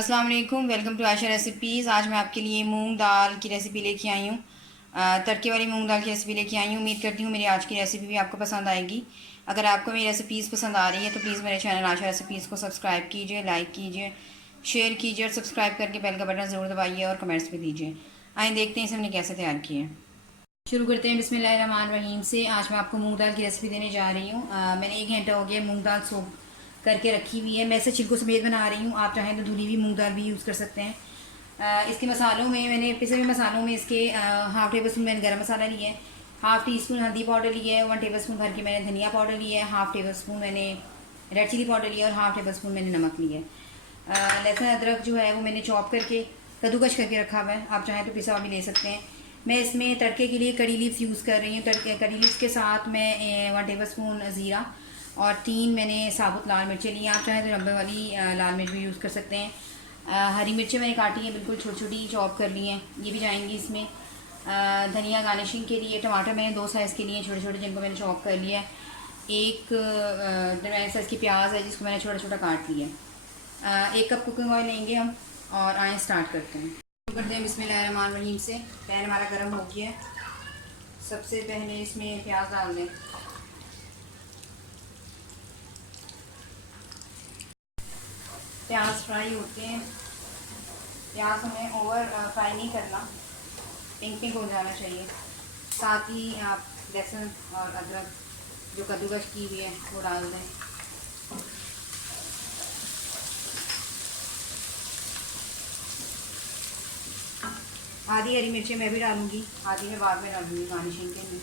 अस्सलाम वालेकुम, welcome to Ayesha recipes. आज मैं आपके लिए मूंग दाल की रेसिपी लेके आई हूँ। तड़के वाली मूंग दाल की रेसिपी लेके आई हूँ। उम्मीद करती हूँ मेरी आज की रेसिपी भी आपको पसंद आएगी। अगर आपको मेरी रेसिपीज़ पसंद आ रही है तो प्लीज़ मेरे चैनल आयशा रेसिपीज़ को सब्सक्राइब कीजिए, लाइक कीजिए, शेयर कीजिए और सब्सक्राइब करके बेल का बटन ज़रूर दबाइए और कमेंट्स भी दीजिए। आइए देखते हैं इसे हमने कैसे तैयार किया है। शुरू करते हैं बिस्मिल्लाहिर्रहमानिर्रहीम से। आज मैं आपको मूंग दाल की रेसिपी देने जा रही हूँ। मैंने 1 घंटा हो गया मूंग दाल सोख करके रखी हुई है। मैं इसे छिलकों समेत बना रही हूँ। आप चाहें तो धुली हुई मूंग दाल भी यूज़ कर सकते हैं। इसके मसालों में मैंने पिसे हुए मसालों में इसके हाफ़ टेबल स्पून मैंने गर्म मसाला लिया है, हाफ़ टी स्पून हल्दी पाउडर लिया है, 1 टेबल स्पून भर के मैंने धनिया पाउडर लिया है, हाफ़ टेबल स्पून मैंने रेड चिली पाउडर लिया है और हाफ़ टेबल स्पून मैंने नमक लिया है। लहसुन अदरक जो है वो मैंने चॉप करके कद्दूकश करके रखा हुआ है। आप चाहें तो पिसा हुआ भी ले सकते हैं। मैं इसमें तड़के के लिए कड़ी लीव्स यूज़ कर रही हूँ। तड़के कड़ी लीव्स के साथ मैं 1 टेबल स्पून ज़ीरा और 3 मैंने साबुत लाल मिर्चें ली। आप चाहें तो लंबे वाली लाल मिर्च भी यूज़ कर सकते हैं। हरी मिर्चें मैंने काटी हैं, बिल्कुल छोटी छोटी चॉप कर ली हैं, ये भी जाएंगी इसमें। धनिया गार्निशिंग के लिए टमाटर मैंने 2 साइज़ के लिए छोटे छोटे, जिनको मैंने चॉप कर लिया है। एक दरमियाने साइज़ की प्याज है जिसको मैंने छोटा छोटा काट लिया है। 1 कप कुकिंग ऑयल लेंगे हम और आए स्टार्ट करते हैं। शुरू करते हैं बिस्मिल्लाहिर्रहमानिर्रहीम से। पैन हमारा गर्म हो गया है। सबसे पहले इसमें प्याज डाल दें। प्याज फ्राई होते हैं। प्याज हमें ओवर फ्राई नहीं करना, पिंक पिंक हो जाना चाहिए। साथ ही आप लहसुन और अदरक जो कद्दूकश की हुई है वो डाल दें। आधी हरी मिर्ची मैं भी डालूंगी, आधी मैं बाद में डालूंगी गार्निशिंग के लिए।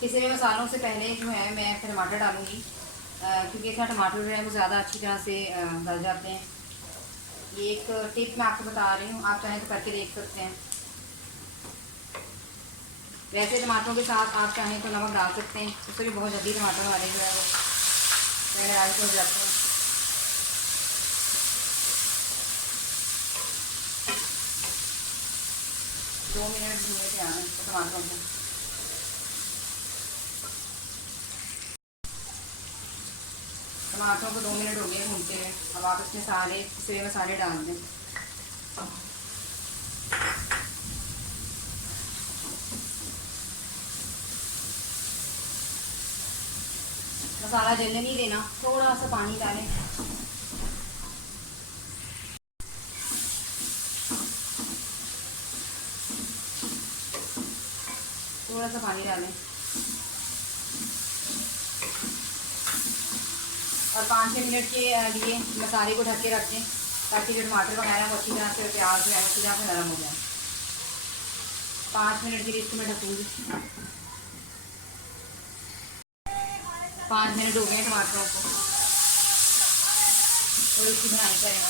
पिसे हुए मसालों से पहले जो है मैं फिर टमाटर डालूंगी, क्योंकि इसमें टमाटर जो है वो ज़्यादा अच्छी तरह से गल जाते हैं। ये एक टिप मैं आपको बता रही हूँ, आप चाहें तो करके देख सकते हैं। वैसे टमाटरों के साथ आप चाहें तो नमक डाल सकते हैं, उससे भी बहुत जल्दी टमाटर हमारे जो है वो कैराइज हो जाते हैं। दो मिनट भूनने के आने टमाटरों को। टमाटरों को 2 मिनट हो गए भूनते हुए। अब आप इसमें सारे पिसे हुए मसाले डाल दें। मसाला जलने नहीं देना, थोड़ा सा पानी डालें। थोड़ा सा पानी डालें और 5-6 मिनट के लिए मसाले को ढक के रख दें, ताकि जो टमाटर वगैरह वो अच्छी तरह से, प्याज जो है अच्छी तरह से नरम हो जाए। 5 मिनट के लिए इसको मैं ढकूँगी। 5 मिनट हो गए टमाटरों को और इसकी बनाई करें।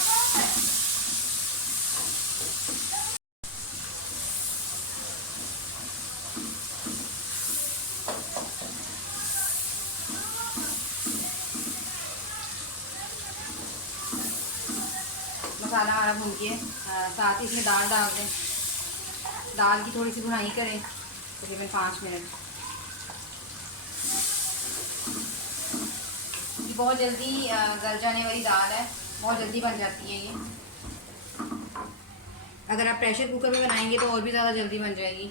मसाला हमारा भून के साथ ही इसमें दाल डाल दें। दाल की थोड़ी सी भुनाई करें तकरीबन 5 मिनट। ये बहुत जल्दी गल जाने वाली दाल है, बहुत जल्दी बन जाती है ये। अगर आप प्रेशर कुकर में बनाएंगे तो और भी ज़्यादा जल्दी बन जाएगी,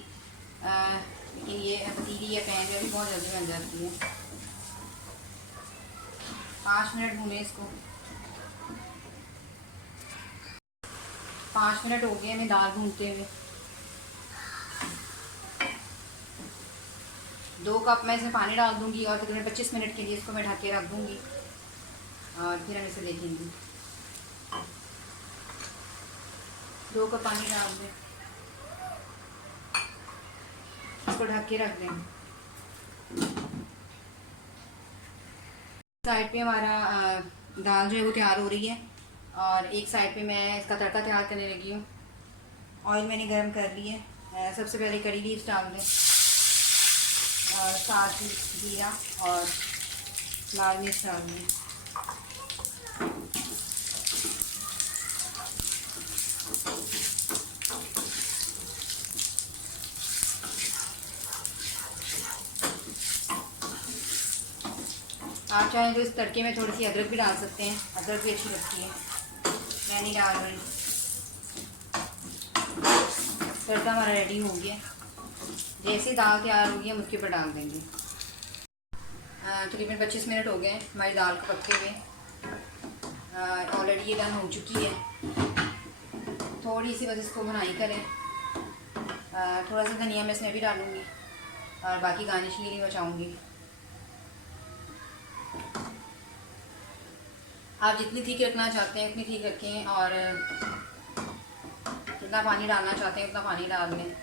लेकिन ये पतीली या पैन में भी बहुत जल्दी बन जाती है। 5 मिनट भूनें इसको। 5 मिनट हो गए हमें दाल भूनते हुए। 2 कप मैं इसमें पानी डाल दूंगी और तकरीबन 25 मिनट के लिए इसको मैं ढक के रख दूंगी और फिर हम इसे देखेंगे। 2 कप पानी डाल दें, इसको ढक के रख दें। साइड पे हमारा दाल जो है वो तैयार हो रही है और एक साइड पे मैं इसका तड़का तैयार करने लगी हूँ। ऑयल मैंने गर्म कर ली है। सबसे पहले कड़ी लीव्स डाल दें और साथ ही जीरा और लाल मिर्च डाल दें। आप चाहें तो इस तड़के में थोड़ी सी अदरक भी डाल सकते हैं, अदरक भी अच्छी लगती है, मैं नहीं डाल रही। तड़का हमारा रेडी हो गया। जैसे दाल तैयार होगी हम उसके ऊपर डाल देंगे। तकरीबन 25 मिनट हो गए हमारी दाल को पकते हुए। ऑलरेडी ये डन हो चुकी है। थोड़ी सी बस इसको भुनाई करें। थोड़ा सा धनिया मैं इसमें भी डालूँगी और बाकी गार्निश के लिए बचाऊँगी। आप जितनी ठीक रखना चाहते हैं उतनी ठीक रखें और जितना पानी डालना चाहते हैं उतना पानी डाल लें।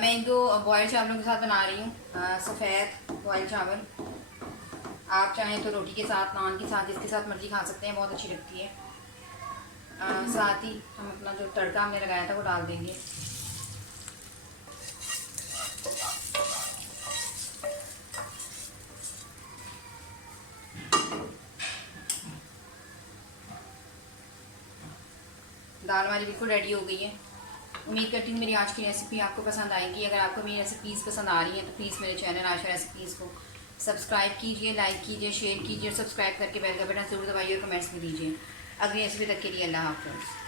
मैं इनको बॉयल चावलों के साथ बना रही हूँ, सफ़ेद बॉयल चावल। आप चाहें तो रोटी के साथ, नान के साथ, जिसके साथ मर्ज़ी खा सकते हैं, बहुत अच्छी लगती है। साथ ही हम अपना जो तड़का हमने लगाया था वो डाल देंगे। दाल हमारी बिल्कुल रेडी हो गई है। उम्मीद करती हूँ मेरी आज की रेसिपी आपको पसंद आएगी। अगर आपको मेरी रेसिपीज़ पसंद आ रही हैं तो प्लीज़ मेरे चैनल आशा रेसिपीज़ को सब्सक्राइब कीजिए, लाइक कीजिए, शेयर कीजिए और सब्सक्राइब करके बेल का बटन ज़रूर दबाइए और कमेंट्स में दीजिए। अगली रेसिपी तक के लिए अल्लाह हाफ़िज़।